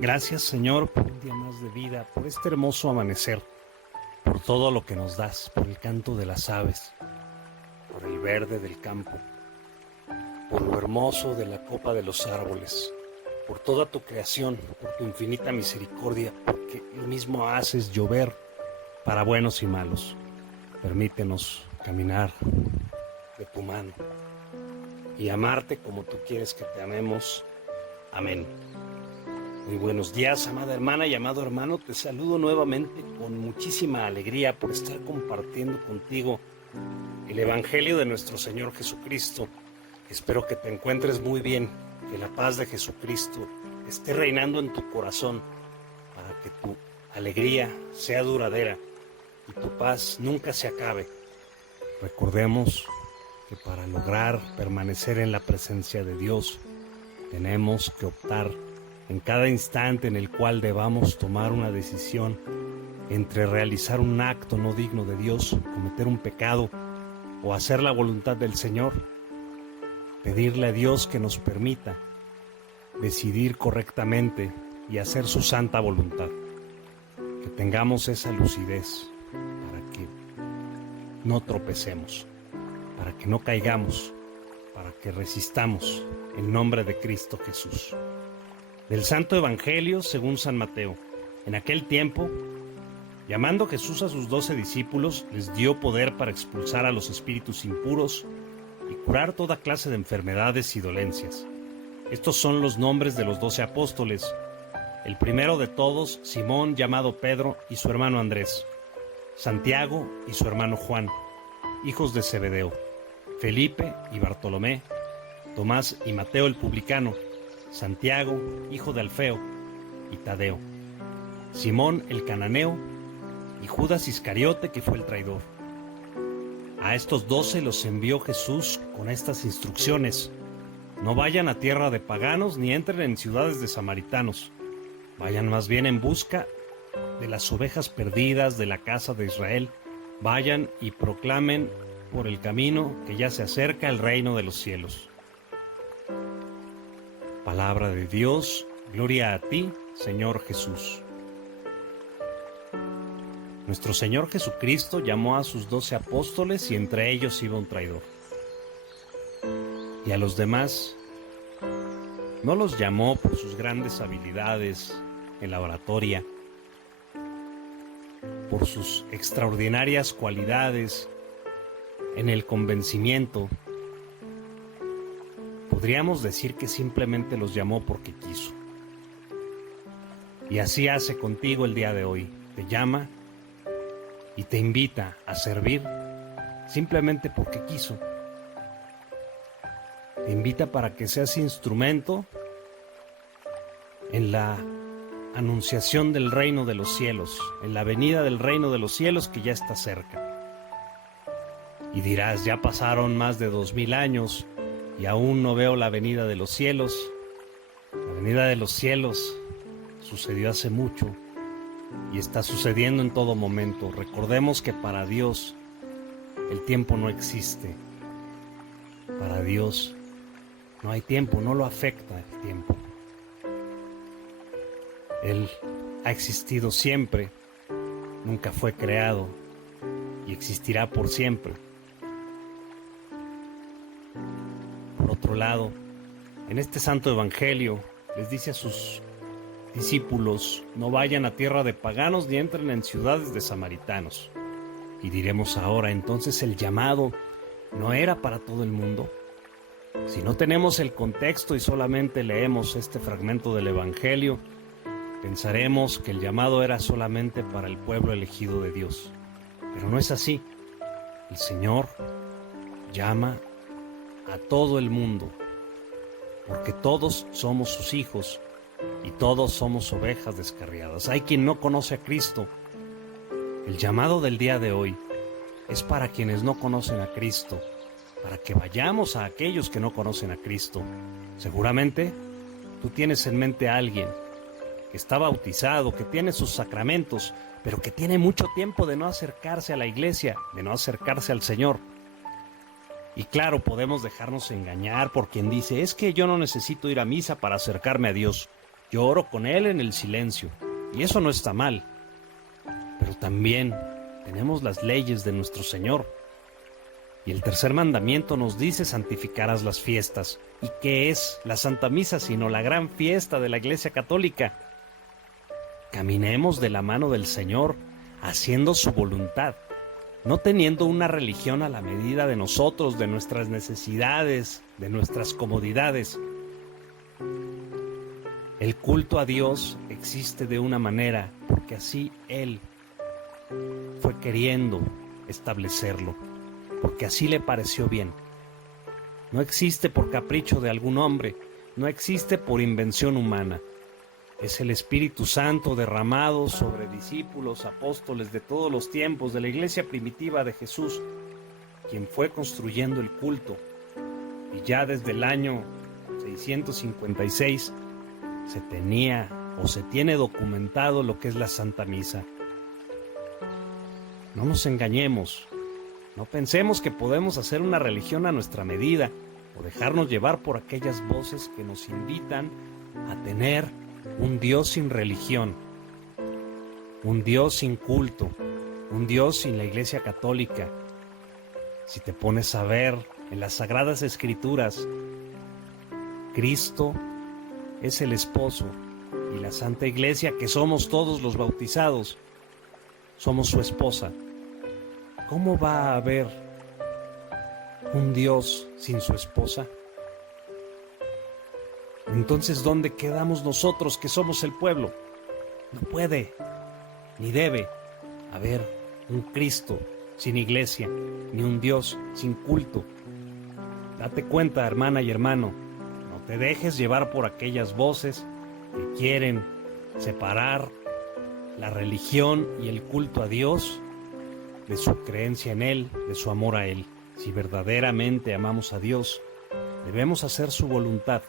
Gracias, Señor, por un día más de vida, por este hermoso amanecer, por todo lo que nos das, por el canto de las aves, por el verde del campo, por lo hermoso de la copa de los árboles, por toda tu creación, por tu infinita misericordia, porque lo mismo haces llover para buenos y malos. Permítenos caminar de tu mano y amarte como tú quieres que te amemos. Amén. Muy buenos días, amada hermana y amado hermano. Te saludo nuevamente con muchísima alegría por estar compartiendo contigo el Evangelio de nuestro Señor Jesucristo. Espero que te encuentres muy bien, que la paz de Jesucristo esté reinando en tu corazón para que tu alegría sea duradera y tu paz nunca se acabe. Recordemos que para lograr permanecer en la presencia de Dios tenemos que optar en cada instante en el cual debamos tomar una decisión entre realizar un acto no digno de Dios, cometer un pecado o hacer la voluntad del Señor. Pedirle a Dios que nos permita decidir correctamente y hacer su santa voluntad. Que tengamos esa lucidez para que no tropecemos, para que no caigamos, para que resistamos en nombre de Cristo Jesús. Del Santo Evangelio según San Mateo. En aquel tiempo, llamando Jesús a sus 12 discípulos, les dio poder para expulsar a los espíritus impuros y curar toda clase de enfermedades y dolencias. Estos son los nombres de los 12 apóstoles. El primero de todos, Simón, llamado Pedro, y su hermano Andrés. Santiago y su hermano Juan, hijos de Zebedeo. Felipe y Bartolomé. Tomás y Mateo el publicano. Santiago, hijo de Alfeo, y Tadeo. Simón el cananeo, y Judas Iscariote, que fue el traidor. A estos 12 los envió Jesús con estas instrucciones: no vayan a tierra de paganos ni entren en ciudades de samaritanos. Vayan más bien en busca de las ovejas perdidas de la casa de Israel. Vayan y proclamen por el camino que ya se acerca el reino de los cielos. Palabra de Dios, gloria a ti, Señor Jesús. Nuestro Señor Jesucristo llamó a sus 12 apóstoles y entre ellos iba un traidor. Y a los demás no los llamó por sus grandes habilidades en la oratoria, por sus extraordinarias cualidades en el convencimiento. Podríamos decir que simplemente los llamó porque quiso. Y así hace contigo el día de hoy. Te llama y te invita a servir simplemente porque quiso. Te invita para que seas instrumento en la anunciación del reino de los cielos, en la venida del reino de los cielos que ya está cerca. Y dirás, ya pasaron más de 2000 años y aún no veo la venida de los cielos. La venida de los cielos sucedió hace mucho y está sucediendo en todo momento. Recordemos que para Dios el tiempo no existe. Para Dios no hay tiempo, no lo afecta el tiempo. Él ha existido siempre, nunca fue creado y existirá por siempre. Por otro lado, en este santo evangelio les dice a sus discípulos: no vayan a tierra de paganos ni entren en ciudades de samaritanos. Y diremos ahora, entonces el llamado no era para todo el mundo. Si no tenemos el contexto y solamente leemos este fragmento del evangelio, pensaremos que el llamado era solamente para el pueblo elegido de Dios. Pero no es así. El Señor llama a todo el mundo, porque todos somos sus hijos y todos somos ovejas descarriadas. Hay quien no conoce a Cristo. El llamado del día de hoy es para quienes no conocen a Cristo, para que vayamos a aquellos que no conocen a Cristo. Seguramente tú tienes en mente a alguien que está bautizado, que tiene sus sacramentos, pero que tiene mucho tiempo de no acercarse a la iglesia, de no acercarse al Señor. Y claro, podemos dejarnos engañar por quien dice: es que yo no necesito ir a misa para acercarme a Dios. Yo oro con Él en el silencio, y eso no está mal. Pero también tenemos las leyes de nuestro Señor. Y el tercer mandamiento nos dice: santificarás las fiestas. ¿Y qué es la Santa Misa sino la gran fiesta de la Iglesia Católica? Caminemos de la mano del Señor, haciendo su voluntad, no teniendo una religión a la medida de nosotros, de nuestras necesidades, de nuestras comodidades. El culto a Dios existe de una manera porque así Él fue queriendo establecerlo, porque así le pareció bien. No existe por capricho de algún hombre, no existe por invención humana. Es el Espíritu Santo derramado sobre discípulos, apóstoles de todos los tiempos de la iglesia primitiva de Jesús, quien fue construyendo el culto. Y ya desde el año 656 se tenía o se tiene documentado lo que es la Santa Misa. No nos engañemos, no pensemos que podemos hacer una religión a nuestra medida o dejarnos llevar por aquellas voces que nos invitan a tener un Dios sin religión, un Dios sin culto, un Dios sin la Iglesia Católica. Si te pones a ver en las Sagradas Escrituras, Cristo es el esposo y la Santa Iglesia, que somos todos los bautizados, somos su esposa. ¿Cómo va a haber un Dios sin su esposa? Entonces, ¿dónde quedamos nosotros que somos el pueblo? No puede, ni debe haber un Cristo sin iglesia, ni un Dios sin culto. Date cuenta, hermana y hermano, no te dejes llevar por aquellas voces que quieren separar la religión y el culto a Dios de su creencia en Él, de su amor a Él. Si verdaderamente amamos a Dios, debemos hacer su voluntad.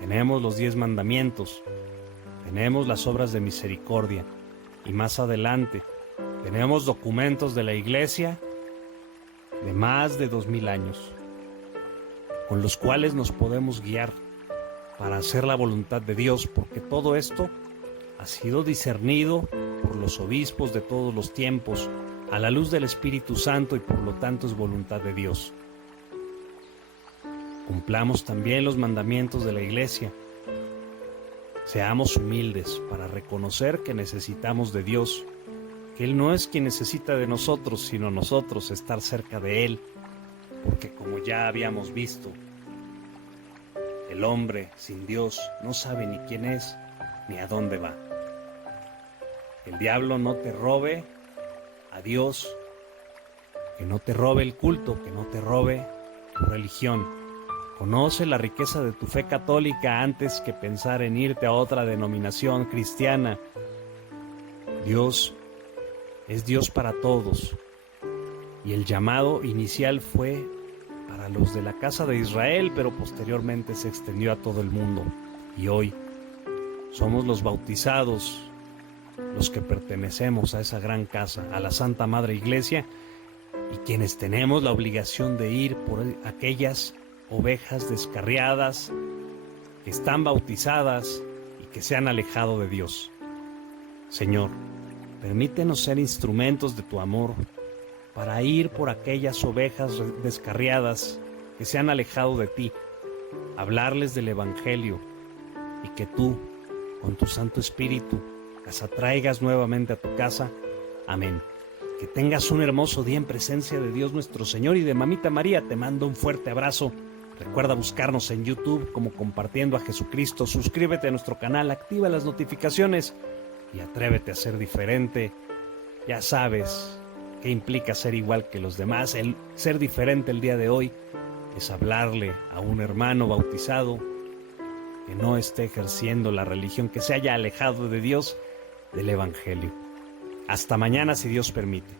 Tenemos los 10 mandamientos, tenemos las obras de misericordia y más adelante tenemos documentos de la Iglesia de más de 2000 años, con los cuales nos podemos guiar para hacer la voluntad de Dios, porque todo esto ha sido discernido por los obispos de todos los tiempos a la luz del Espíritu Santo y por lo tanto es voluntad de Dios. Cumplamos también los mandamientos de la Iglesia. Seamos humildes para reconocer que necesitamos de Dios, que Él no es quien necesita de nosotros, sino nosotros estar cerca de Él, porque como ya habíamos visto, el hombre sin Dios no sabe ni quién es ni a dónde va. El diablo no te robe a Dios, que no te robe el culto, que no te robe tu religión. Conoce la riqueza de tu fe católica antes que pensar en irte a otra denominación cristiana. Dios es Dios para todos, y el llamado inicial fue para los de la casa de Israel, pero posteriormente se extendió a todo el mundo. Y hoy somos los bautizados, los que pertenecemos a esa gran casa, a la Santa Madre Iglesia, y quienes tenemos la obligación de ir por aquellas ovejas descarriadas que están bautizadas y que se han alejado de Dios. Señor, permítenos ser instrumentos de tu amor para ir por aquellas ovejas descarriadas que se han alejado de ti, hablarles del Evangelio y que tú, con tu Santo Espíritu, las atraigas nuevamente a tu casa. Amén. Que tengas un hermoso día en presencia de Dios nuestro Señor y de Mamita María. Te mando un fuerte abrazo. Recuerda buscarnos en YouTube como Compartiendo a Jesucristo. Suscríbete a nuestro canal, activa las notificaciones y atrévete a ser diferente. Ya sabes qué implica ser igual que los demás. El ser diferente el día de hoy es hablarle a un hermano bautizado que no esté ejerciendo la religión, que se haya alejado de Dios, del Evangelio. Hasta mañana, si Dios permite.